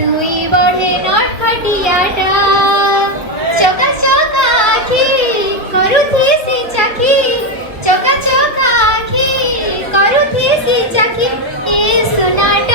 তুই বড়ে নটখটিয়াটা চকা চকা আখি କରୁଥିସି ଚାଖି ଚକା ଚକା ଆଖି କରୁଥିସି ଚାଖି ଏ ସୁନାଟା